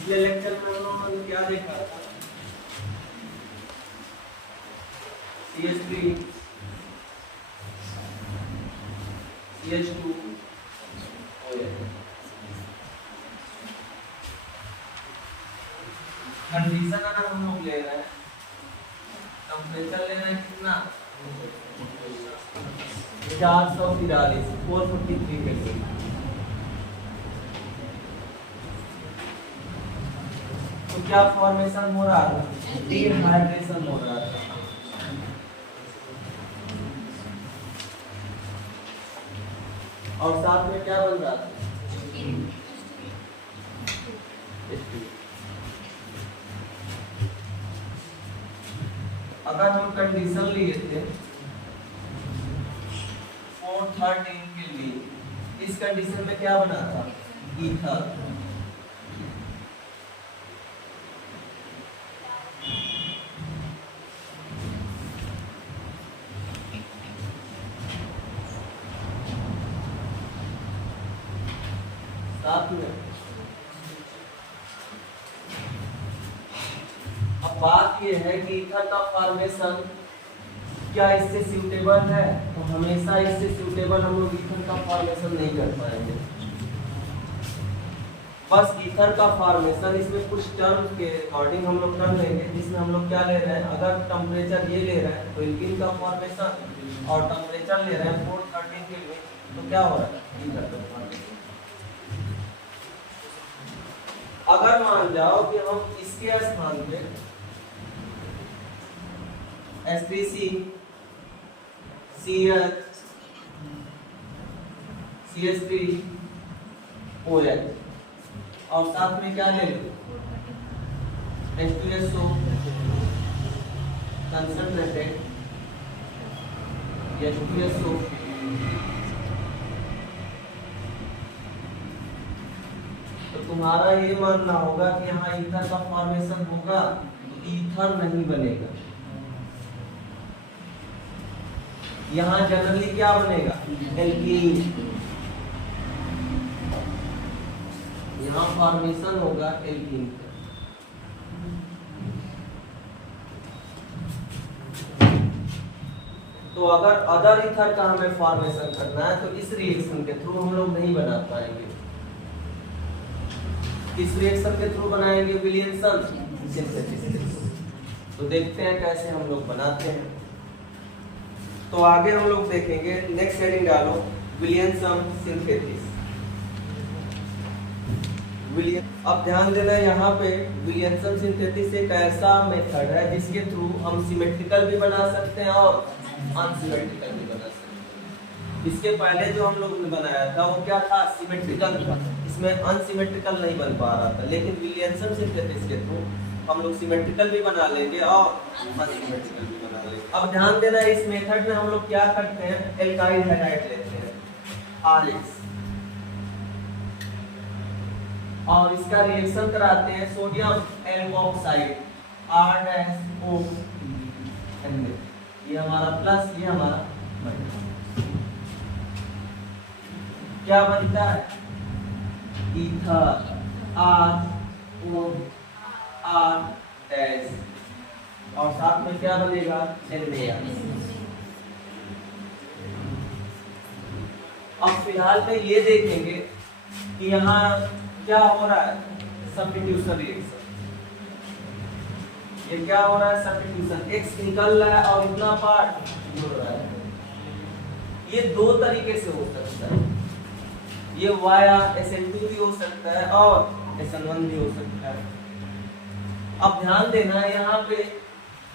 पिछले लेक्चर में हम लोगों ने क्या देखा था? CH3 CH2 कंडीशन अगर हम लोग ले रहे हैं, टेम्परेचर ले रहे हैं कितना 443 केल्विन। तो क्या फॉर्मेशन हो रहा था? डिहाइड्रेशन हो रहा था। और साथ में क्या बन रहा था? अगर हम कंडीशन लिए थे 413 के लिए, इस कंडीशन में क्या बना था? ईथर। साथ में अब बात यह है कि ईथर का फॉर्मेशन क्या इससे सूटेबल है? तो हमेशा इससे सूटेबल हम लोग ईथर का फॉर्मेशन नहीं कर पाएंगे। बस ईथर का फॉर्मेशन इसमें कुछ टर्म्स के अकॉर्डिंग हम लोग कर लेंगे, जिसमें हम लोग क्या ले रहे हैं, अगर टेम्परेचर ये ले रहे हैं तो एल्कीन का फॉर्मेशन, और टेम्परेचर ले रहे हैं 413 केल्विन, तो क्या हो रहा है? ईथर का फॉर्मेशन। अगर मान जाओ कि हम इसके स्थान पे H3C CH CH3 OH और साथ में क्या ले लो H2SO कंसंट्रेटेड H2SO, तो तुम्हारा ये मानना होगा कि यहाँ ईथर का फॉर्मेशन होगा, तो ईथर नहीं बनेगा। यहाँ जनरली क्या बनेगा? एल्कीन। यहाँ फॉर्मेशन होगा एल्कीन का। तो अगर अदर ईथर का हमें फॉर्मेशन करना है तो इस रिएक्शन के थ्रू हम लोग नहीं बना पाएंगे। किस रिएक्शन के थ्रू बनाएंगे? Williamson synthesis. तो देखते हैं कैसे हम लोग बनाते हैं। तो आगे हम लोग देखेंगे, नेक्स्ट हेडिंग डालो विलियमसन सिंथेसिस। अब ध्यान देना यहाँ पे विलियमसन सिंथेसिस एक ऐसा मेथड है जिसके थ्रू हम सिमेट्रिकल भी बना सकते हैं और अनसिमेट्रिकल भी बना सकते हैं। इसके पहले जो हम लोग ने बनाया था वो क्या था? सिमेट्रिकल था। इसमें अनसिमेट्रिकल नहीं बन पा रहा था, लेकिन विलियमसन सिंथेसिस के थ्रू हम लोग सिमेट्रिकल भी बना लेंगे और अनसिमेट्रिकल भी बना लेंगे। अब ध्यान देना, इस मेथड में हम लोग क्या करते हैं? एल्काइल हैलाइड लेते हैं RH और इसका रिएक्शन कराते हैं सोडियम एल्कोक्साइड R-O। ये हमारा प्लस, ये हमारा माइनस। क्या बनता है? ईथर R-O-R-S और साथ में क्या बनेगा? NaR। अब फिलहाल में ये देखेंगे कि यहाँ क्या हो रहा है? Substitution reaction. ये क्या हो रहा है? सब्स्टिट्यूशन। X निकल रहा है और इतना पार्ट जुड़ रहा है। ये दो तरीके से हो सकता है, ये वाया SN2 भी हो सकता है और SN1 भी हो सकता है। अब ध्यान देना यहाँ पे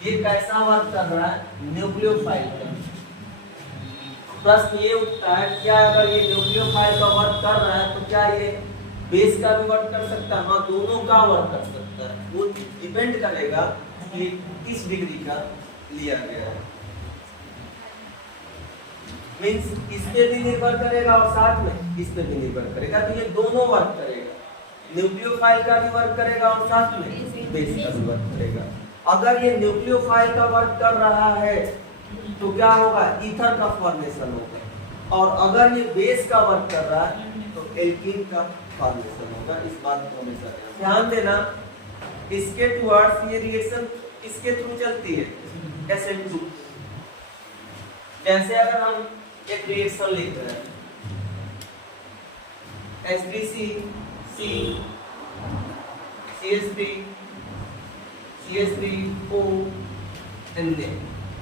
ये कैसा वर्क कर रहा है? न्यूक्लियोफाइल का। प्रश्न ये उठता है, क्या अगर ये न्यूक्लियोफाइल का वर्क कर रहा है तो क्या ये बेस का भी वर्क कर सकता है? हाँ, दोनों का वर्क कर सकता है। वो डिपेंड करेगा कि किस डिग्री का लिया गया है। मींस इस पे भी निर्भर करेगा और साथ में इस पे भी निर्भर करेगा। तो ये दोनों वर्क करेगा, न्यूक्लियोफाइल का भी वर्क करेगा और साथ में बेस का भी वर्क करेगा। अगर ये न्यूक्लियोफाइल का वर्क कर रहा है तो क्या होगा? ईथर का फॉर्मेशन होगा, और अगर ये बेस का वर्क कर रहा है तो एल्कीन का फॉर्मेशन होगा। इस बात को हमेशा ध्यान देना। इसके टुवर्ड्स ये रिएक्शन इसके थ्रू चलती है, SN2। जैसे अगर हम एक रिएक्शन लिख रहे हैं H3C C CH3 CH3O Na,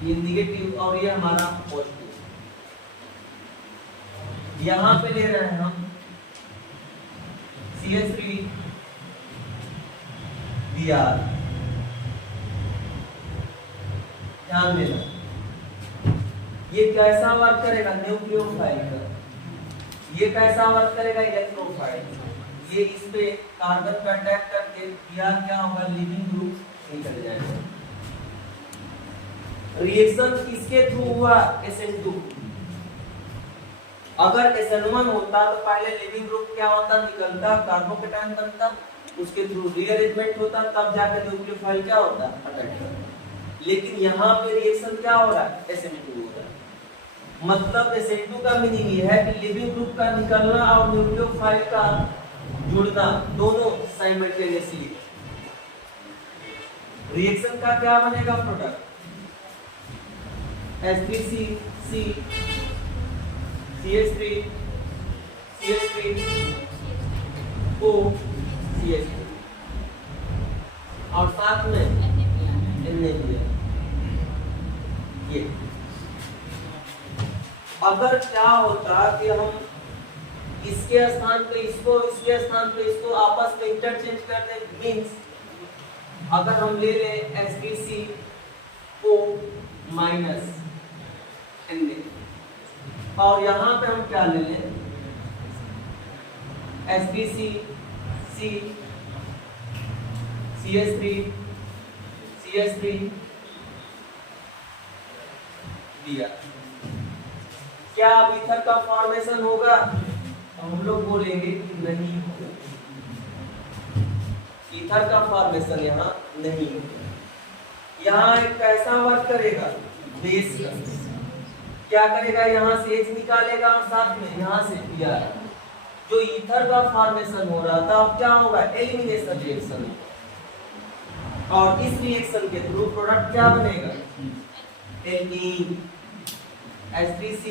ये निगेटिव और ये हमारा पॉजिटिव। यहां पे ले रहे हैं हम CH3 Br। ध्यान देना ये कैसा वर्क करेगा, न्यूक्लियोफाइल का। ये कैसा वर्क करेगा, इलेक्ट्रोफाइल। ये इस पे कार्बन पे अटैक करके Br क्या होगा, लिविंग ग्रुप निकल जाएगा। रिएक्शन किसके थ्रू हुआ, SN2। अगर SN1 होता तो पहले लिविंग ग्रुप क्या होता, निकलता, कार्बोकेटायन बनता, उसके थ्रू रीअरेंजमेंट होता, तब जाकर न्यूक्लियोफाइल क्या होता, अटैक करता। लेकिन यहाँ पे रिएक्शन क्या हो रहा है, SN2 हो रहा है। मतलब SN2 का मीनिंग ये है कि लिविंग ग्रुप का निकलना और न्यूक्लियोफाइल का जुड़ना दोनों साइमल्टेनियसली। रिएक्शन का क्या बनेगा product, H3C C CH3 CH3 O CH3 और साथ में Na। ये अगर क्या होता कि हम इसके स्थान पे इसको, इसके स्थान पे इसको आपस में इंटरचेंज कर दें, मींस अगर हम ले लें H3CO माइनस Na और यहाँ पे हम क्या ले लें H3C C CH3 CH3 दिया, क्या अब ईथर का फॉर्मेशन होगा, हम लोग बोलेंगे कि नहीं होगा। ईथर का फॉर्मेशन यहाँ नहीं होगा। यहाँ एक कैसा वर्क करेगा, बेस का। क्या करेगा, यहाँ से H निकालेगा और साथ में यहाँ से Br। जो ईथर का फॉर्मेशन हो रहा था अब क्या होगा, एलिमिनेशन रिएक्शन। और इस रिएक्शन के थ्रू प्रोडक्ट क्या बनेगा, एल्कीन H3C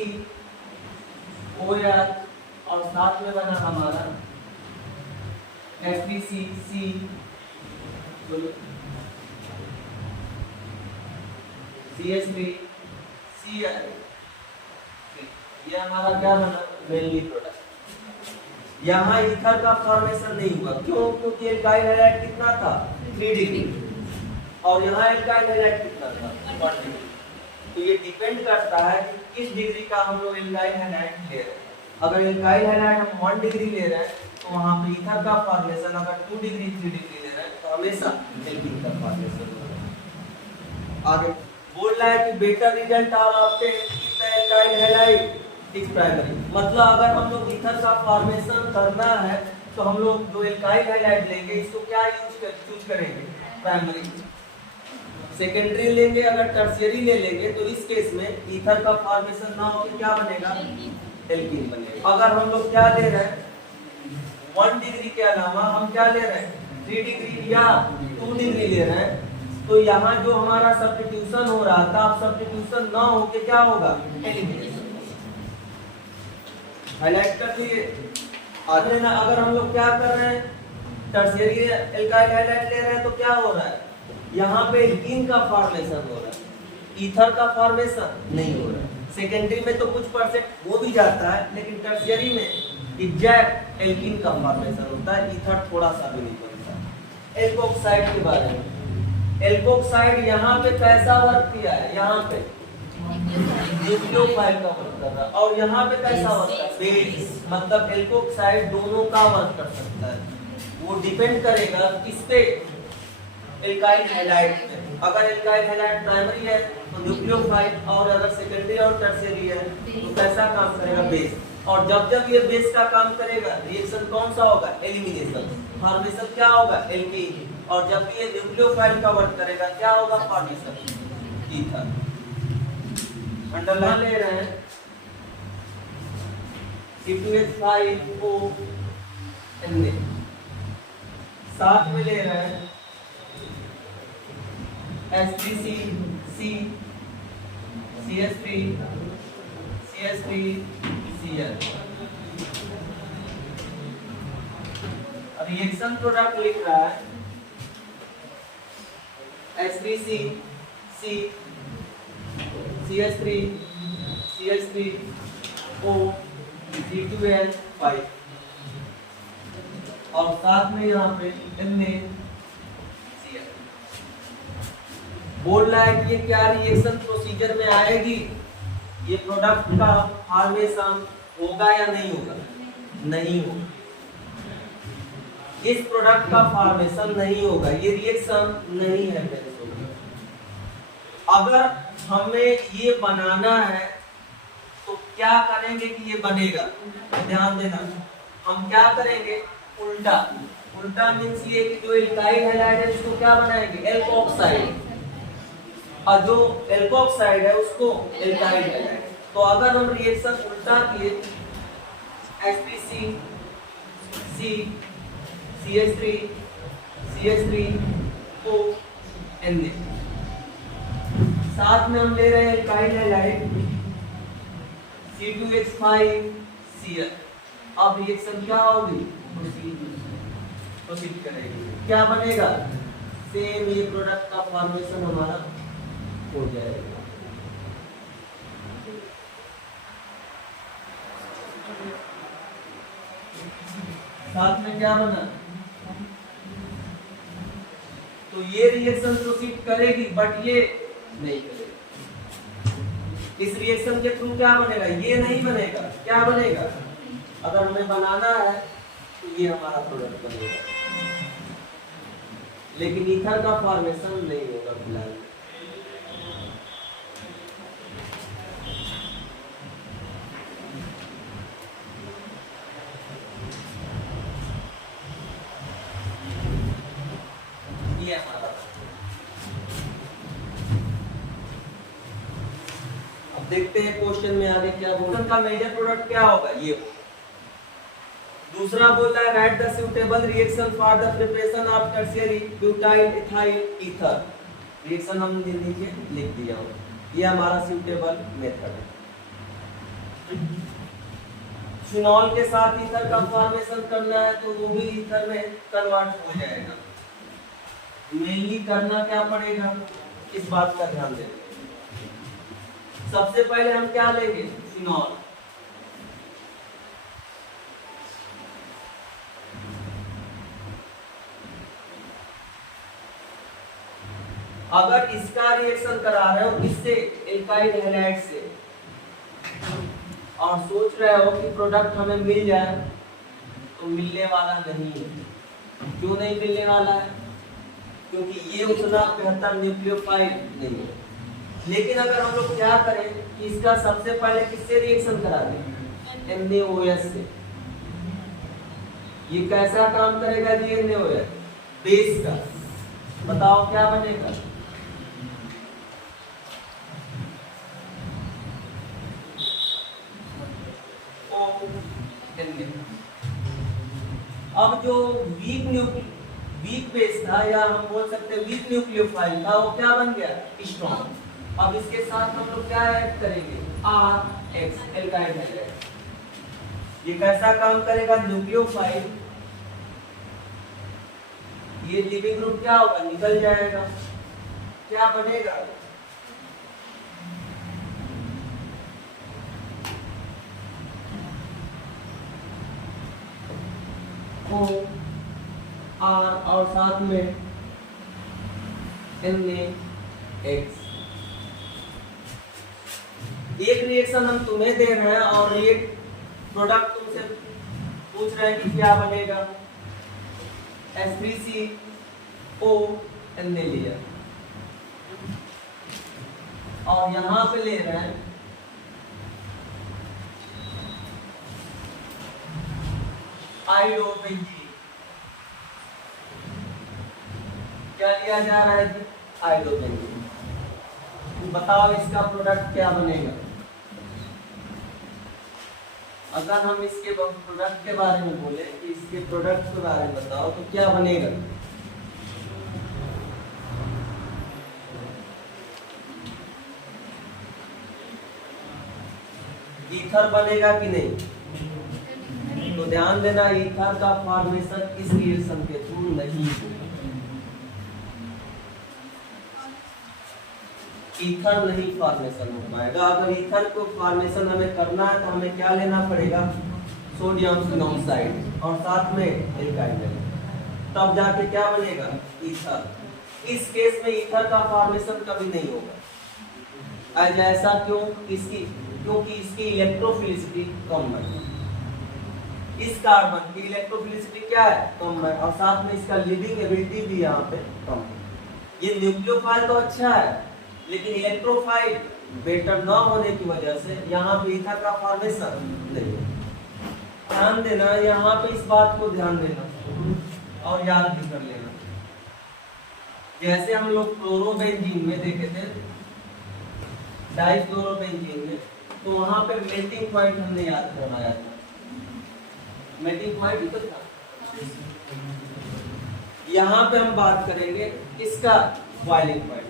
OR और साथ में बना हमारा H3C C CH3 Cl। ये हमारा क्या बना, मेनली प्रोडक्ट। यहाँ ईथर का फॉर्मेशन नहीं हुआ, क्यों, क्योंकि एल्काइल हैलाइड कितना था, 3 डिग्री, और यहाँ एल्काइल हैलाइड कितना था, 1 डिग्री। तो ये डिपेंड करता है कि किस डिग्री का हम लोग एल्काइल हैलाइड ले रहे हैं। अगर एल्काइल हैलाइड हम 1 डिग्री ले रहे हैं तो वहाँ पे ईथर का फॉर्मेशन, अगर 2 डिग्री 3 डिग्री ले रहे हैं तो हमेशा एल्कीन का फॉर्मेशन होगा। आगे बोल रहा है कि better result are obtained with the alkyl halide is primary. मतलब अगर हम लोग ईथर का फॉर्मेशन करना है तो हम लोग जो एल्काइल हैलाइड लेंगे इसको क्या चूज करेंगे, प्राइमरी। सेकेंडरी लेंगे, अगर टर्शियरी ले लेंगे तो इस केस में ईथर का फॉर्मेशन ना हो क्या बनेगा, एल्कीन बनेगा। अगर हम लोग क्या ले रहे हैं, 1 डिग्री के अलावा हम क्या ले रहे हैं, 3 डिग्री या 2 डिग्री ले रहे हैं, तो यहाँ जो हमारा सब्स्टिट्यूशन हो रहा था, अब सब्स्टिट्यूशन ना होके क्या होगा, एलिमिनेशन। हाईलाइट कर लिए। आगे ना अगर हम लोग क्या कर रहे हैं, टर्शियरी एल्काइल हैलाइड ले रहे हैं तो क्या हो रहा है, यहाँ पे एल्कीन का फॉर्मेशन हो रहा है, ईथर का फॉर्मेशन नहीं हो रहा है। सेकेंडरी में तो कुछ परसेंट हो भी जाता है, लेकिन टर्शियरी में एग्जैक्ट एल्कीन का फॉर्मेशन होता है, ईथर थोड़ा सा भी नहीं बनता। एल्कोक्साइड के बारे में, एल्कोक्साइड यहाँ पे कैसा वर्क किया है, यहाँ पे न्यूक्लियोफाइल का वर्क कर रहा है, और यहाँ पे कैसा वर्क है, बेस। मतलब एल्कोक्साइड दोनों का वर्क कर सकता है, वो डिपेंड करेगा किस पे, एल्काइल हैलाइड पे। अगर एल्काइल हैलाइड प्राइमरी है तो न्यूक्लियोफाइल, और अगर सेकेंडरी और टर्शियरी है तो कैसा काम करेगा, बेस। और जब जब ये बेस का काम करेगा रिएक्शन कौन सा होगा, एलिमिनेशन। फॉर्मेशन क्या होगा, एल्कीन। और जब भी ये न्यूक्लियोफाइल का वर्क करेगा क्या होगा, फॉर्मेशन, ईथर। अंडरलाइन ले रहे हैं, C2H5O Na। साथ में ले रहे हैं H3C C CH3 CH3 Cl। Reaction product लिख रहा है H3C C CH3 CH3 O C2N5 और साथ में यहाँ पे NaCl। बोल रहा है कि ये क्या रिएक्शन प्रोसीजर में आएगी, ये प्रोडक्ट का फॉर्मेशन होगा या नहीं होगा? नहीं होगा, इस प्रोडक्ट का फॉर्मेशन नहीं होगा, ये रिएक्शन नहीं है। अगर हमें ये बनाना है तो क्या करेंगे कि ये बनेगा? तो ध्यान देना, हम क्या करेंगे? उल्टा। उल्टा मीन्स ये कि जो एल्काइल हैलाइड है उसको क्या बनाएंगे? एल्कोक्साइड, और जो एल्कोक्साइड है उसको एल्काइल हैलाइड। तो अगर हम रिएक्शन उल्टा किए H3C C CH3 CH3 O Na, साथ में हम ले रहे हैं एल्काइल हैलाइड C2H5 Cl। अब रिएक्शन क्या होगी? प्रोसीड करेगी, क्या बनेगा? सेम ये प्रोडक्ट का फॉर्मेशन हमारा हो जाएगा। साथ में क्या बना? तो ये रिएक्शन प्रोसीड करेगी बट ये नहीं करेगी। इस रिएक्शन के थ्रू क्या बनेगा? ये नहीं बनेगा, क्या बनेगा? अगर हमें बनाना है तो ये हमारा प्रोडक्ट बनेगा, लेकिन ईथर का फॉर्मेशन नहीं होगा फिलहाल। ये हमारा, अब देखते हैं क्वेश्चन में आगे क्या बोला। का मेजर प्रोडक्ट क्या होगा? ये होगा। दूसरा बोलता है right the suitable reaction for the preparation of tertiary butyl ethyl ether. Reaction हम नीचे लिख दिया हो, ये हमारा सुटेबल मेथड है। फिनॉल के साथ ईथर का फॉर्मेशन करना है तो वो भी ईथर में कन्वर्ट हो जाएगा। मेनली करना क्या पड़ेगा, इस बात का ध्यान देना। सबसे पहले हम क्या लेंगे? फिनॉल। अगर इसका रिएक्शन करा रहे हो किससे? एल्काइल हैलाइड से, और सोच रहे हो कि प्रोडक्ट हमें मिल जाए, तो मिलने वाला नहीं है। क्यों नहीं मिलने वाला है? क्योंकि ये उतना बेहतर न्यूक्लियोफाइल नहीं है। लेकिन अगर हम लोग क्या करें कि इसका सबसे पहले किससे रिएक्शन करा दें? NaOH से। ये कैसा काम करेगा जी NaOH? बेस का। बताओ क्या बनेगा? अब जो वीक बेस था, या हम बोल सकते हैं वीक न्यूक्लियोफाइल था, वो क्या बन गया? स्ट्रॉन्ग। अब इसके साथ हम लोग क्या ऐड करेंगे? RH, alkyl halide. ये कैसा काम करेगा? न्यूक्लियोफाइल, ये लिविंग ग्रुप क्या होगा? निकल जाएगा। क्या बनेगा? OR और साथ में NaX। एक रिएक्शन हम तुम्हें दे रहे हैं और एक प्रोडक्ट तुमसे पूछ रहे हैं कि क्या बनेगा? H3CO Na लिया, और यहां पे ले रहे हैं आयोडोबेंजीन। क्या लिया जा रहा है? आयोडोबेंजीन। बताओ इसका प्रोडक्ट क्या बनेगा? अगर हम इसके प्रोडक्ट के बारे में बोले कि इसके प्रोडक्ट के बारे में बताओ तो क्या बनेगा? ईथर बनेगा कि नहीं? तो ध्यान देना, ईथर का फॉर्मेशन इस रिएक्शन के थ्रू नहीं होगा। ईथर नहीं फॉर्मेशन हो पाएगा। अगर ईथर को फॉर्मेशन हमें करना है तो हमें क्या लेना पड़ेगा? सोडियम फिनोक्साइड और साथ में एल्काइल लेना, तब जाके क्या बनेगा? ईथर। इस केस में ईथर का फॉर्मेशन कभी नहीं होगा। आज ऐसा क्यों? क्योंकि इसकी इलेक्ट्रोफिलिसिटी कम है। इस कार्बन की इलेक्ट्रोफिलिसिटी क्या है? कम है, और साथ में इसका लीविंग एबिलिटी भी यहाँ पे कम है। ये न्यूक्लियोफाइल तो अच्छा है, लेकिन इलेक्ट्रोफाइल बेटर न होने की वजह से यहाँ पे ईथर का फॉर्मेशन नहीं है। ध्यान देना, यहाँ पे इस बात को ध्यान देना और याद भी कर लेना। जैसे हम लोग क्लोरोबेंजीन में देखे थे, डाइक्लोरोबेंजीन में, तो वहां पे मेल्टिंग पॉइंट हमने याद करवाया था। मेल्टिंग पॉइंट तो था। यहाँ पे हम बात करेंगे किसका? Boiling point.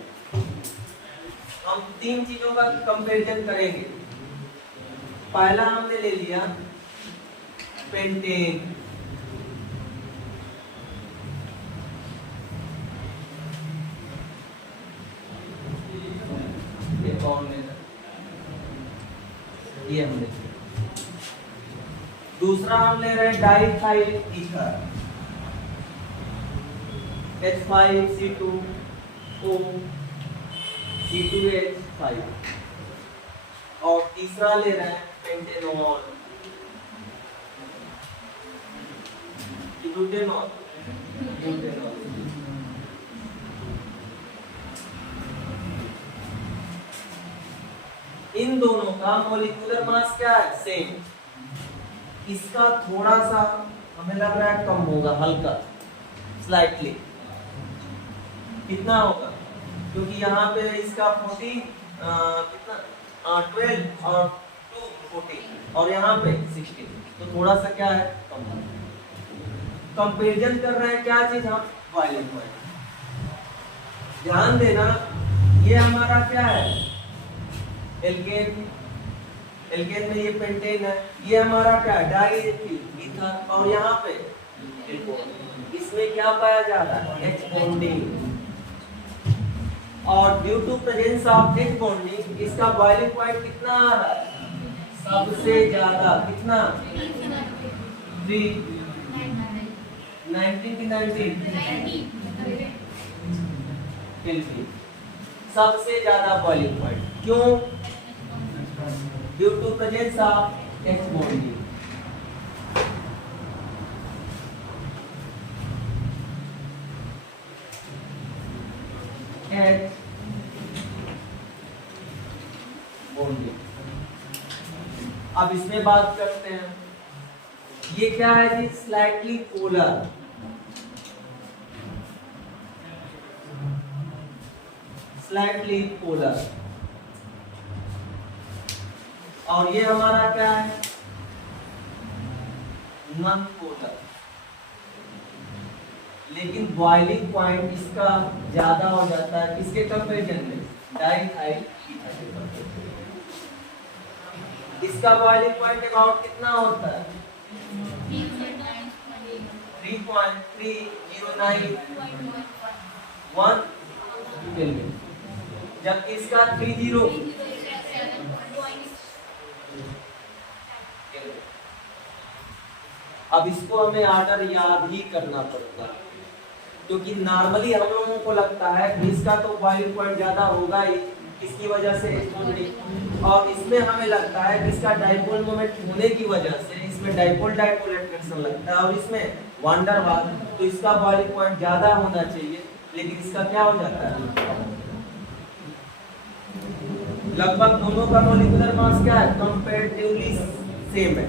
हम तीन चीजों का कंपैरिजन करेंगे। पहला हमने ले लिया पेंटेन, ये कौन लेना, ये हम ले। दूसरा हम ले रहे हैं डाइथाइल ईथर, H5C2O C2H5, और तीसरा ले रहे हैं पेंटेनॉल, ब्यूटेनॉल। इन दोनों का मॉलिक्यूलर मास क्या है? सेम। इसका थोड़ा सा हमें लग रहा है कम होगा, हल्का, स्लाइटली। कितना होगा? क्योंकि यहाँ पे इसका 40 कितना 12 और 2 14 और यहाँ पे 16, तो थोड़ा सा क्या है? कम है। कंपैरिजन कर रहे हैं क्या चीज? हम बॉइलिंग पॉइंट। ध्यान देना, ये हमारा क्या है? एल्केन। एल्केन में ये पेंटेन है। ये हमारा क्या है? डाइईथर ईथर, और यहाँ पे इसमें क्या पाया जा रहा है? H bonding. और due to presence of H bonding इसका बॉइलिंग पॉइंट कितना है? सबसे ज्यादा। कितना? 19 केल्विन। सबसे ज्यादा बॉइलिंग पॉइंट क्यों? Due to presence of H bonding. H bonding. अब इसमें बात करते हैं, ये क्या है जी? Slightly polar. Slightly polar. और ये हमारा क्या है? Non polar. लेकिन बॉइलिंग पॉइंट इसका ज्यादा हो जाता है किसके कंपैरिजन में? डाइथाइल ईथर के कंपैरिजन। इसका बॉइलिंग पॉइंट अबाउट कितना होता है? 3.3091 केल्विन, जबकि इसका 30 अब इसको हमें आर्डर याद ही करना पड़ता है, क्योंकि नॉर्मली हम लोगों को लगता है कि इसका तो बॉइलिंग पॉइंट ज्यादा होगा ही, इसकी वजह से, और इसमें हमें लगता है कि इसका डाइपोल मोमेंट होने की वजह से इसमें डाइपोल डाइपोल अट्रैक्शन लगता है, और इसमें वान डेर वाल्स, तो इसका बॉइलिंग पॉइंट ज्यादा होना चाहिए, लेकिन इसका क्या हो जाता है? लगभग दोनों का मॉलिक्यूलर मास क्या है? कंपैरेटिवली सेम है।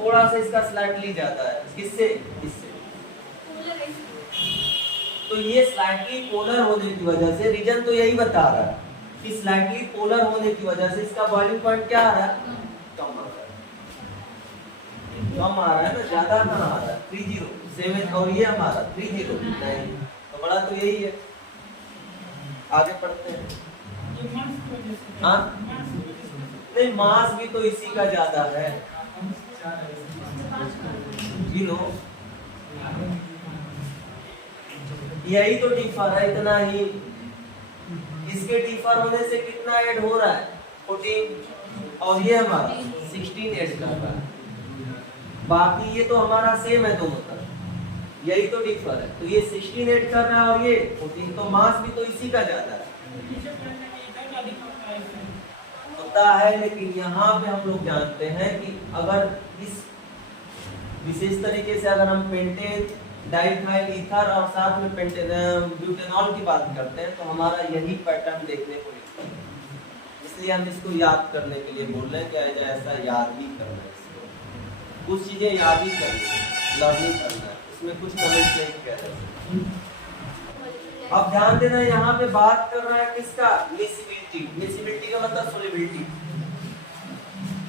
थोड़ा सा इसका स्लाइटली ज्यादा है। किससे? इससे। तो ये स्लाइटली पोलर होने की वजह से, रीजन तो यही बता रहा है कि स्लाइटली पोलर होने की वजह से इसका बॉइलिंग पॉइंट क्या आ रहा है? कम आ रहा है। कम आ रहा है ना, ज्यादा कहाँ आ रहा है, 307 और ये हमारा 30 नहीं, तो बड़ा तो यही है। आगे पढ़ते हैं। हाँ नहीं, मास भी तो इसी का ज्यादा है, यही तो डिफर है, इतना ही। इसके डिफर होने से कितना ऐड हो रहा है, 14, और ये हमारा 16 ऐड कर रहा है। बाकी ये तो हमारा सेम है दोनों तरफ, यही तो डिफर है। तो ये 16 ऐड कर रहा है और ये 14, तो मास भी तो इसी का ज्यादा है, होता है। लेकिन यहाँ पे हम लोग जानते हैं कि अगर इस विशेष तरीके से अगर हम पेंटेन, डाइथाइल ईथर और साथ में ब्यूटेनॉल की बात करते हैं, तो हमारा यही पैटर्न देखने को मिलता है। इसलिए हम इसको याद करने के लिए बोल रहे हैं कि ऐसा याद भी करना है, इसको कुछ चीजें याद ही करनी है, लर्निंग करना है, इसमें कुछ कमेंट नहीं कह रहे। अब ध्यान देना, यहाँ पे बात कर रहा है किसका, मिसिबिलिटी। मिसिबिलिटी का मतलब सोलिबिलिटी।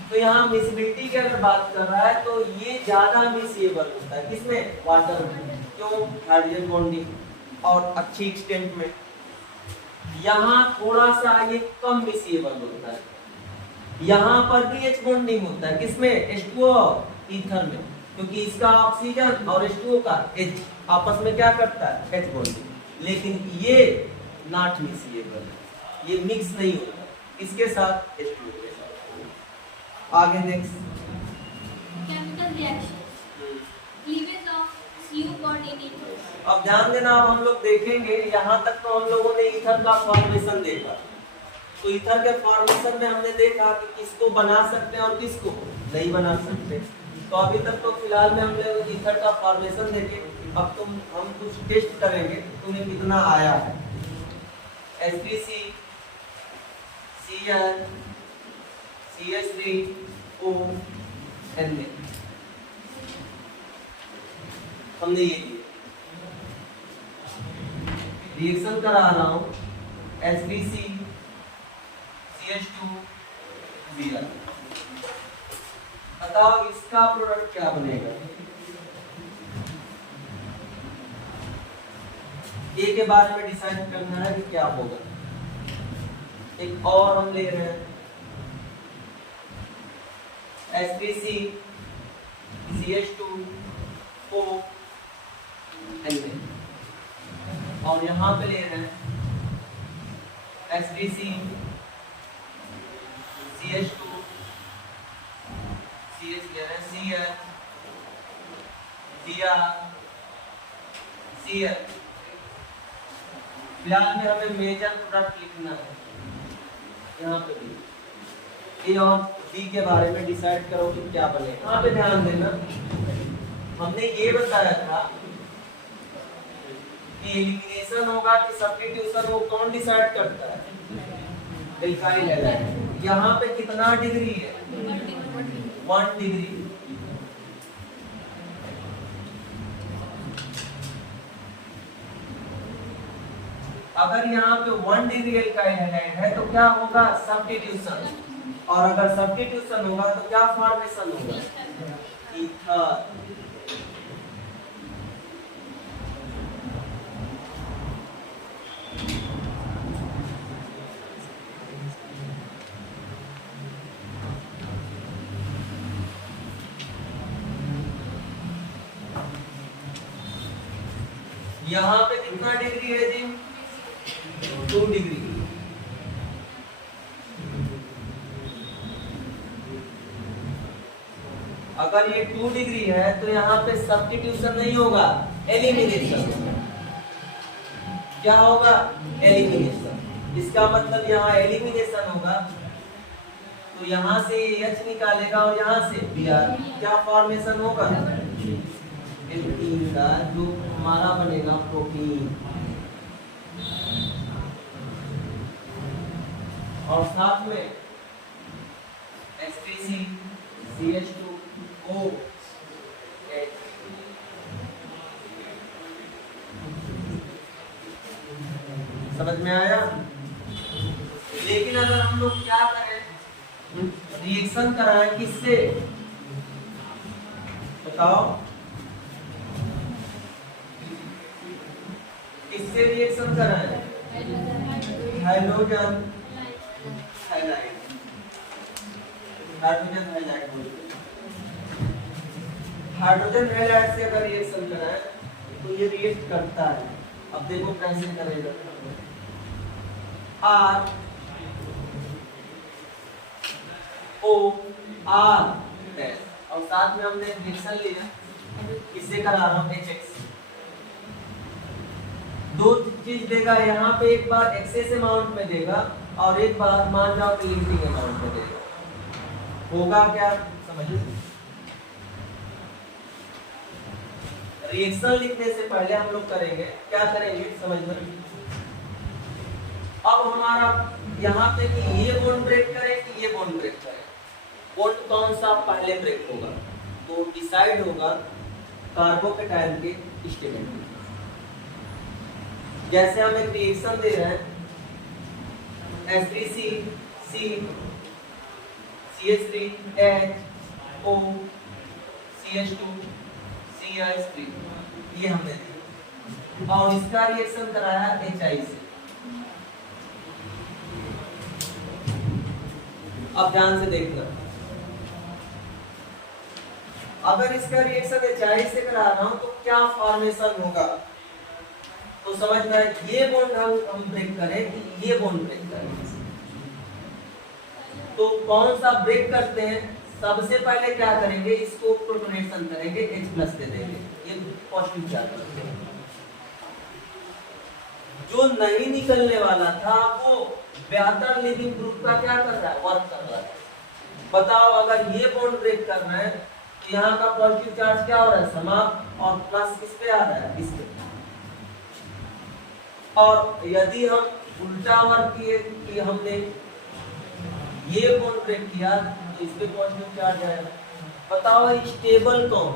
तो यहाँ मिसिबिलिटी की अगर बात कर रहा है तो ये ज्यादा मिसिएबल होता है किसमें, वाटर में। क्यों, हाइड्रोजन बॉन्डिंग और अच्छी एक्सटेंट में। यहाँ थोड़ा सा ये कम मिसिएबल होता है। यहाँ पर भी H बॉन्डिंग होता है किसमें, H2O और ईथर में, क्योंकि इसका ऑक्सीजन और H2O का H आपस में क्या करता है, H बॉन्डिंग। लेकिन ये नॉट मिसिएबल, ये मिक्स नहीं होता इसके साथ, H2O के साथ। आगे next, chemical reaction, cleavage of CO coordinator. अब ध्यान देना, अब हम लोग देखेंगे, यहाँ तक तो हम लोगों ने ईथर का फॉर्मेशन देखा। तो ईथर के फॉर्मेशन में हमने देखा कि किसको बना सकते हैं और किसको नहीं बना सकते। तो अभी तक तो फिलहाल में हमने ईथर का फॉर्मेशन देखे। अब हम कुछ टेस्ट करेंगे तुम्हें कितना आया है। H3C, Cl, CH3O, Na हमने ये किया। रिएक्शन करा रहा हूं, H3C, CH2, Cl। बताओ इसका प्रोडक्ट क्या बनेगा। ए के बारे में डिसाइड करना है कि क्या होगा। एक और हम ले रहे हैं, H3C, CH2O, Na, और यहाँ पे ले रहे हैं H3C, CH2, CH ले रहे हैं, Cl, Cr, Cl। फिलहाल में हमें मेजर प्रोडक्ट लिखना है, यहाँ पे भी ए और डी के बारे में डिसाइड करो कि क्या बनेगा। यहाँ पे ध्यान देना, हमने ये बताया था कि एलिमिनेशन होगा कि सब्स्टिट्यूशन, वो कौन डिसाइड करता है, एल्काइल हैलाइड। यहाँ पे कितना डिग्री है, 1 डिग्री। अगर यहाँ पे 1 डिग्री एल्काइल हैलाइड है तो क्या होगा, सब्स्टिट्यूशन। और अगर सब्स्टिट्यूशन होगा तो क्या फॉर्मेशन होगा, ईथर। यहाँ पे कितना डिग्री है जी, 2 डिग्री। अगर ये 2 डिग्री है तो यहाँ पे सब्स्टिट्यूशन नहीं होगा, एलिमिनेशन। क्या होगा, एलिमिनेशन। इसका मतलब यहाँ एलिमिनेशन होगा, तो यहाँ से H निकालेगा और यहाँ से Br। क्या फॉर्मेशन होगा, एल्कीन का, जो हमारा बनेगा प्रोटीन। और साथ में H3C, CH2O, समझ में आया। लेकिन अगर हम लोग क्या करें, रिएक्शन कराएं किससे, बताओ किससे रिएक्शन कर रहे हैं? हाइड्रोजन हाइलाइट, हाइड्रोजन हाइलाइट बोलते हैं। हाइड्रोजन हाइलाइट से अगर रिएक्शन कराएं तो ये रिएक्ट करता है। अब देखो कैसे करेगा। R O R डैश और साथ में हमने रिएक्शन लिया, किससे करा रहा हूं? HX। दो चीज देगा, यहाँ पे एक बार एक्सेस अमाउंट में देगा और एक बार मान जाओ कि लिमिटिंग अमाउंट में देगा। होगा क्या समझिए। रिएक्शन लिखने से पहले हम लोग करेंगे क्या करेंगे समझना। अब हमारा यहाँ पे कि ये बॉन्ड ब्रेक करे कि ये बॉन्ड ब्रेक करे, बॉन्ड कौन सा पहले ब्रेक होगा तो डिसाइड होगा कार्बोकेटायन के स्टेट। जैसे हम एक रिएक्शन दे रहे हैं H3C C CH3 H O CH2 CH3 ये हमने दिया और इसका रिएक्शन कराया HI से। अब ध्यान से देखना, अगर इसका रिएक्शन HI से करा रहा हूं तो क्या फॉर्मेशन होगा तो समझना है। ये बॉन्ड हम ब्रेक करें कि ये बॉन्ड ब्रेक करें, तो कौन सा ब्रेक करते हैं? सबसे पहले क्या करेंगे, इसको प्रोटोनेशन करेंगे, H+ दे देंगे, ये पॉजिटिव चार्ज है। जो नहीं निकलने वाला था वो बेहतर लिविंग ग्रुप का क्या कर रहा है? वर्क कर रहा है। बताओ अगर ये बॉन्ड ब्रेक करना है तो यहाँ का पॉजिटिव चार्ज क्या हो रहा है? समाप्त और प्लस किस पे आ रहा है? इस पे। और यदि हम उल्टा वर्क किए कि हमने ये बॉन्ड ब्रेक किया तो इस पे पॉजिटिव चार्ज आएगा। बताओ स्टेबल कौन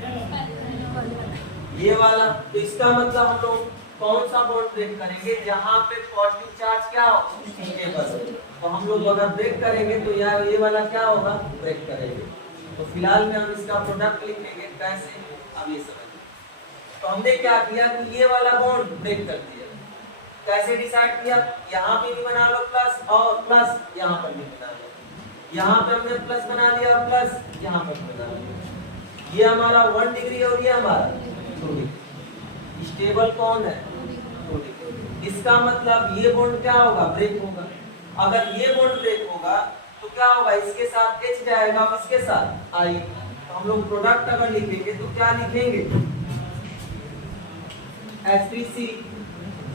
है? ये वाला। तो इसका मतलब हम लोग कौन सा बॉन्ड ब्रेक करेंगे जहां पे पॉजिटिव चार्ज क्या हो? स्टेबल। तो हम लोग अगर ब्रेक करेंगे तो यहाँ ये वाला क्या होगा? ब्रेक करेंगे। तो फिलहाल में हम इसका प्रोडक्ट लिखेंगे कैसे, अब ये समझिए। तो हमने क्या किया कि ये वाला बॉन्ड ब्रेक कर दिया। कैसे डिसाइड किया? यहाँ पे भी बना लो प्लस और प्लस यहाँ पर भी बना लो। यहाँ पे हमने प्लस बना लिया, प्लस यहाँ पर बना लिया। ये हमारा 1 डिग्री और ये हमारा 2 डिग्री। स्टेबल कौन है? 2 डिग्री। इसका मतलब ये बॉन्ड क्या होगा? ब्रेक होगा। अगर ये बॉन्ड ब्रेक होगा तो क्या होगा? इसके साथ H जाएगा और इसके साथ I। तो हम लोग प्रोडक्ट अगर लिखेंगे तो क्या लिखेंगे? H3C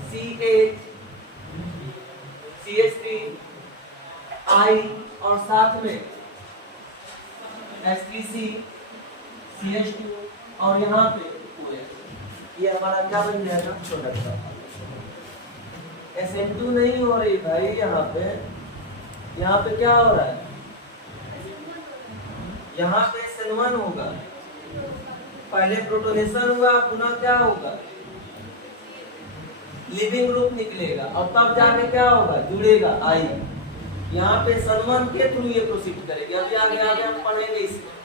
CH CH3 I और साथ में H3C CH2 और यहाँ पे OH। ये हमारा क्या बन जाएगा? प्रोडक्ट का। SN2 नहीं हो रही भाई, यहाँ पे क्या हो रहा है? यहाँ पे SN1 होगा। पहले प्रोटोनेशन हुआ, पुनः क्या होगा? लिविंग ग्रुप निकलेगा और तब जाके क्या होगा? जुड़ेगा I। यहाँ पे SN1 के थ्रू ये प्रोसीड करेगी। अभी आगे हम पढ़ेंगे इसमें।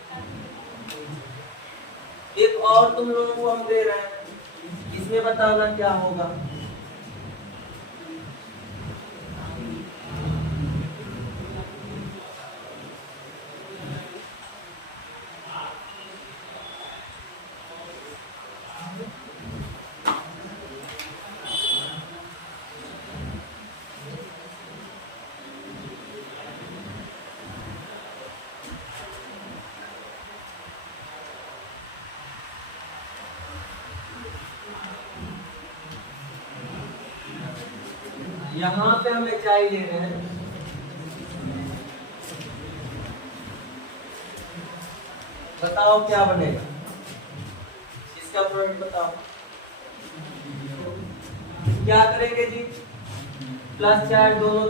एक और तुम लोगों को हम दे रहे हैं, इसमें बताना क्या होगा। यहाँ पे हम HI ले रहे हैं, बताओ क्या बनेगा? इसका प्रोडक्ट बताओ। क्या करेंगे जी? प्लस चार्ज दोनों,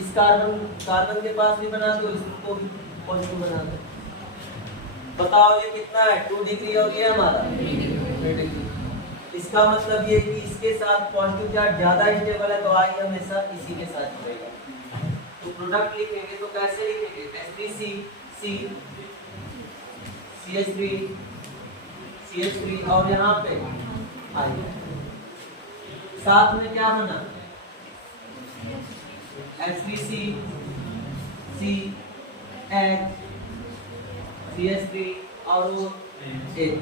इस कार्बन के पास भी बना दो, इसको भी पॉजिटिव बना दो। बताओ ये कितना है? 2 डिग्री और ये हमारा 3 डिग्री। इसका मतलब ये कि इसके साथ पॉजिटिव चार्ज ज्यादा स्टेबल है तो I हमेशा इसी के साथ जुड़ेगा। तो प्रोडक्ट लिखेंगे तो कैसे लिखेंगे? H3C CH3 और यहाँ पे I, साथ में क्या बना H3C CH CH3 और वो H।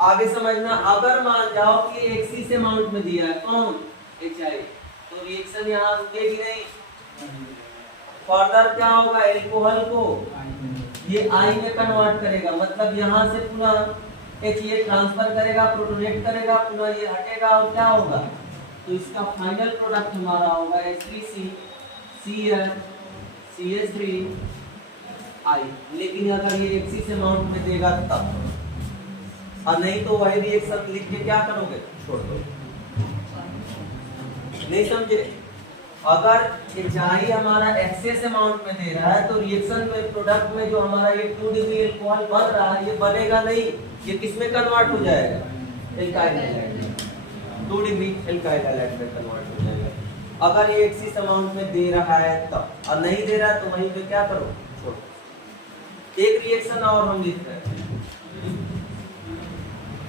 आगे समझना, अगर मान जाओ कि एक से अमाउंट में दिया है कौन HI, तो रिएक्शन यहाँ रुकेगी नहीं, फर्दर क्या होगा, एल्कोहल को ये I में कन्वर्ट करेगा, मतलब यहाँ से पुनः H ये ट्रांसफर करेगा, प्रोटोनेट करेगा, पुनः ये हटेगा और क्या होगा, तो इसका फाइनल प्रोडक्ट हमारा होगा H3C CH CH3 I। लेकिन अगर ये एक से अमाउंट में देगा तब, और नहीं तो वही रिएक्शन लिख के क्या करोगे, छोड़ दो। नहीं समझे, अगर HI हमारा एक्सेस अमाउंट में दे रहा है तो रिएक्शन में प्रोडक्ट में जो हमारा ये 2 डिग्री अल्कोहल बन रहा है ये बनेगा नहीं, ये किस में कन्वर्ट हो जाएगा, alkyl halide, 2 degree alkyl halide में कन्वर्ट हो जाएगा। अगर ये एक्सेस अमाउंट में दे रहा है तब, और नहीं दे रहा है तो वहीं पे क्या करो, छोड़ो। एक रिएक्शन और हम लिख रहे हैं,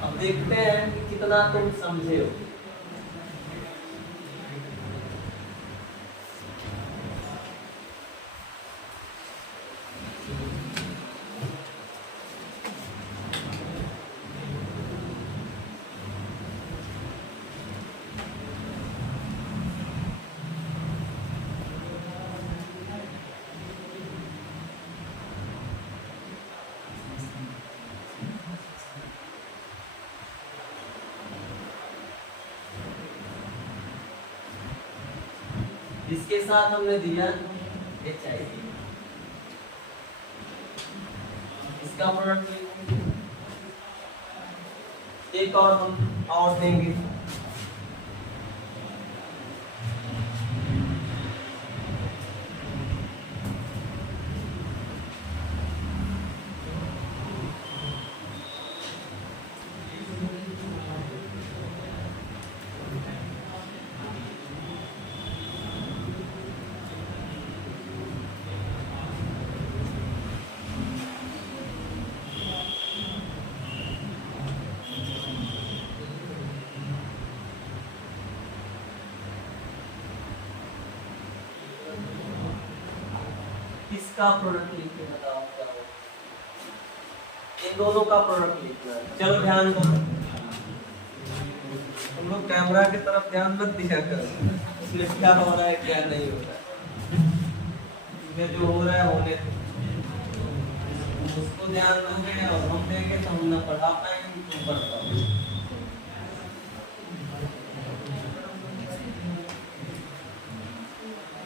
अब देखते हैं कि कितना तुम समझे हो। इसके साथ हमने दिया HI, इसका प्रोडक्ट एक और हम और देंगे, इसका प्रोडक्ट लिख के बताओ क्या होगा, इन दोनों का प्रोडक्ट लिखना है। चलो ध्यान दो, तुम लोग कैमरा की तरफ ध्यान मत दिया करो, इसमें क्या हो रहा है क्या नहीं हो रहा है, इसमें जो हो रहा है होने उसको ध्यान दोगे, और हम देंगे तो हम ना पढ़ा पाएंगे, तुम पढ़ पाओगे।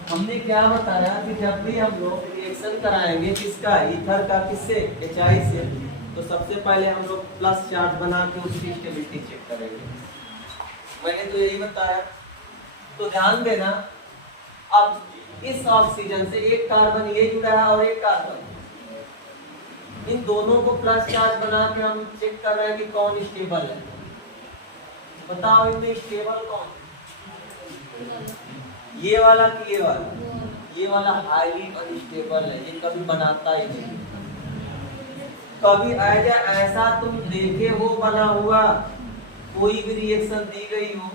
हमने क्या बताया कि जब भी हम लोग रिएक्शन कराएंगे किसका, ईथर का, किससे, HI से, तो सबसे पहले हम लोग प्लस चार्ज बना के उसकी स्टेबिलिटी चेक करेंगे। मैंने तो यही बताया, तो ध्यान देना। अब इस ऑक्सीजन से एक कार्बन ये जुड़ा है और एक कार्बन, इन दोनों को प्लस चार्ज बना के हम चेक कर रहे हैं कि कौन स्टेबल है। बताओ इनमें स्टेबल कौन, ये वाला कि ये वाला, ये वाला हाईली अनस्टेबल है, ये कभी बनाता ही नहीं। कभी ऐसा तुम देखे हो बना हुआ, कोई भी रिएक्शन दी गई हो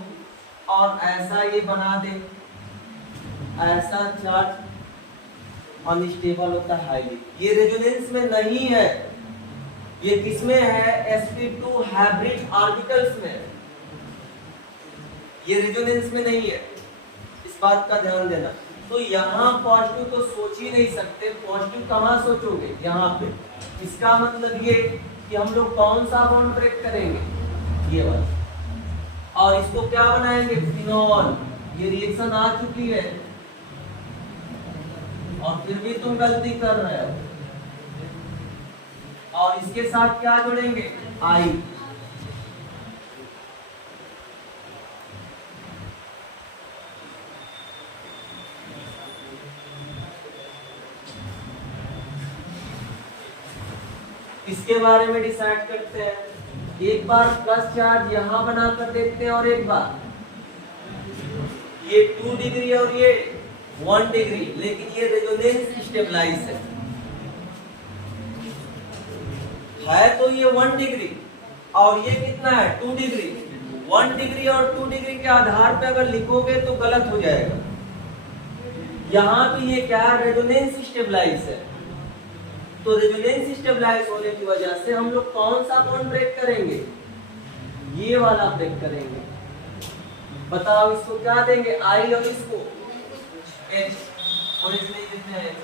और ऐसा ये बना दे, ऐसा चार्ज अनस्टेबल होता है हाईली, ये रेजोनेंस में नहीं है। ये किसमें है, sp2 हाइब्रिड ऑर्बिटल्स में, ये रेजोनेंस में नहीं है, इस बात का ध्यान देना। तो यहाँ पॉजिटिव तो सोच ही नहीं सकते, पॉजिटिव कहाँ सोचोगे, यहाँ पे। इसका मतलब ये कि हम लोग कौन सा बॉन्ड ब्रेक करेंगे, ये वाला, और इसको क्या बनाएंगे, फिनॉल। ये रिएक्शन आ चुकी है और फिर भी तुम गलती कर रहे हो, और इसके साथ क्या जोड़ेंगे, आई। इसके बारे में डिसाइड करते हैं। एक बार प्लस चार्ज यहां बनाकर देखते हैं और एक बार ये 2 डिग्री और ये 1 डिग्री, लेकिन ये रेजोनेंस स्टेबलाइज है। है तो ये 1 डिग्री और ये कितना है 2 डिग्री। 1 डिग्री और 2 डिग्री के आधार पे अगर लिखोगे तो गलत हो जाएगा। यहाँ भी ये क्या रेजोनेंस स्टेबलाइज है, तो रेजोनेंस स्टेबलाइज होने की वजह से हम लोग कौन सा बॉन्ड ब्रेक करेंगे, ये वाला ब्रेक करेंगे। बताओ इसको क्या देंगे, आई और इसको एच, और इसमें कितने हैं,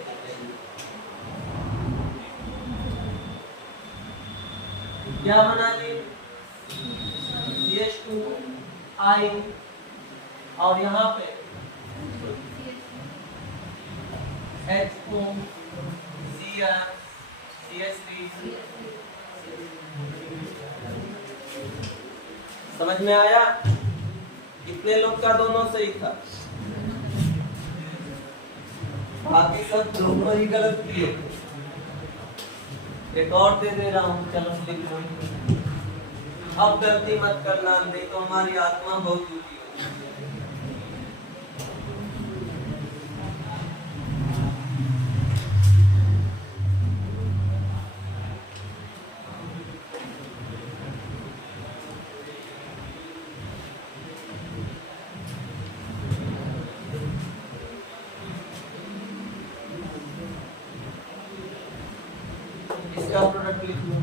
क्या बना दी CH2I और यहाँ पे H2 Cl CH3। समझ में आया? कितने लोग का दोनों सही था, बाकी सब दोनों ही गलत किए। एक और दे दे रहा हूँ, चलो लिख लो। अब गलती मत करना, नहीं तो हमारी आत्मा बहुत दुखी होगी। इसका प्रोडक्ट लिख लो।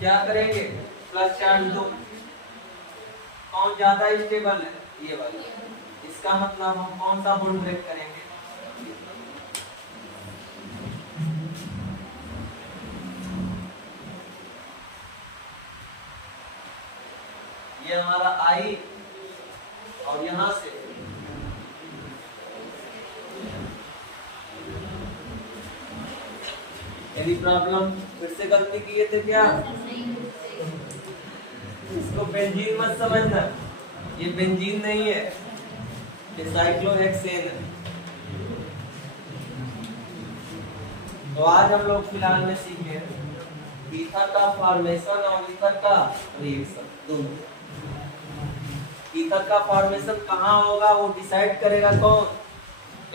क्या करेंगे, प्लस चार्ज दो, कौन ज्यादा स्टेबल है, ये वाला। इसका मतलब हम कौन सा बॉन्ड ब्रेक करेंगे, ये हमारा आई और यहां से यदि प्रॉब्लम फिर से गलती किए थे क्या, इसको बेंजीन मत समझना, ये बेंजीन नहीं है, ये साइक्लोहेक्सेन है। तो आज हम लोग फिलहाल में सीखे ईथर का फॉर्मेशन और ईथर का रिएक्शन दोनों। ईथर का फॉर्मेशन कहाँ होगा वो डिसाइड करेगा कौन,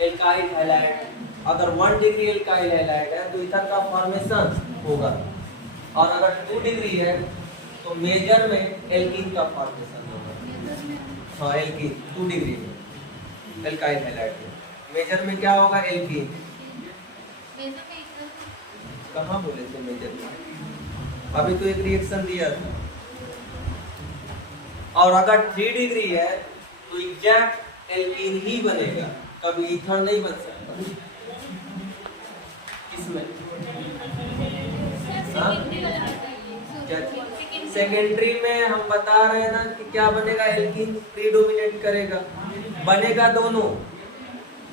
एल्काइल हैलाइड। अगर 1 डिग्री एल्काइल हैलाइड है तो ईथर का फॉर्मेशन होगा, और अगर 2 डिग्री है तो मेजर में एल्कीन का फॉर्मेशन होगा। हाँ एल्कीन 2 डिग्री में एल्काइल हैलाइड में, मेजर में क्या होगा एल्कीन। कहाँ बोले थे मेजर में, अभी तो एक रिएक्शन दिया था। और अगर 3 डिग्री है तो एग्जैक्ट एल्कीन ही बनेगा, कभी ईथर नहीं बन सकता। इसमें सेकेंडरी में हम बता रहे हैं ना कि क्या बनेगा, एल्कीन प्रीडोमिनेट करेगा, बनेगा दोनों।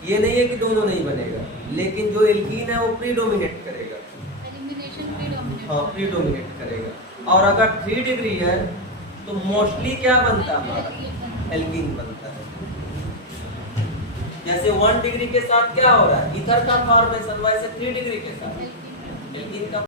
ये नहीं है कि दोनों नहीं बनेगा, लेकिन जो एल्कीन है वो प्रीडोमिनेट करेगा, हाँ प्रीडोमिनेट करेगा। और अगर 3 डिग्री है तो मोस्टली क्या बनता है हमारा, एल्कीन बनता है। जैसे 1 डिग्री के साथ क्या हो रहा है ईथर का फॉर्मेशन, वैसे 3 डिग्री के साथ एल्कीन का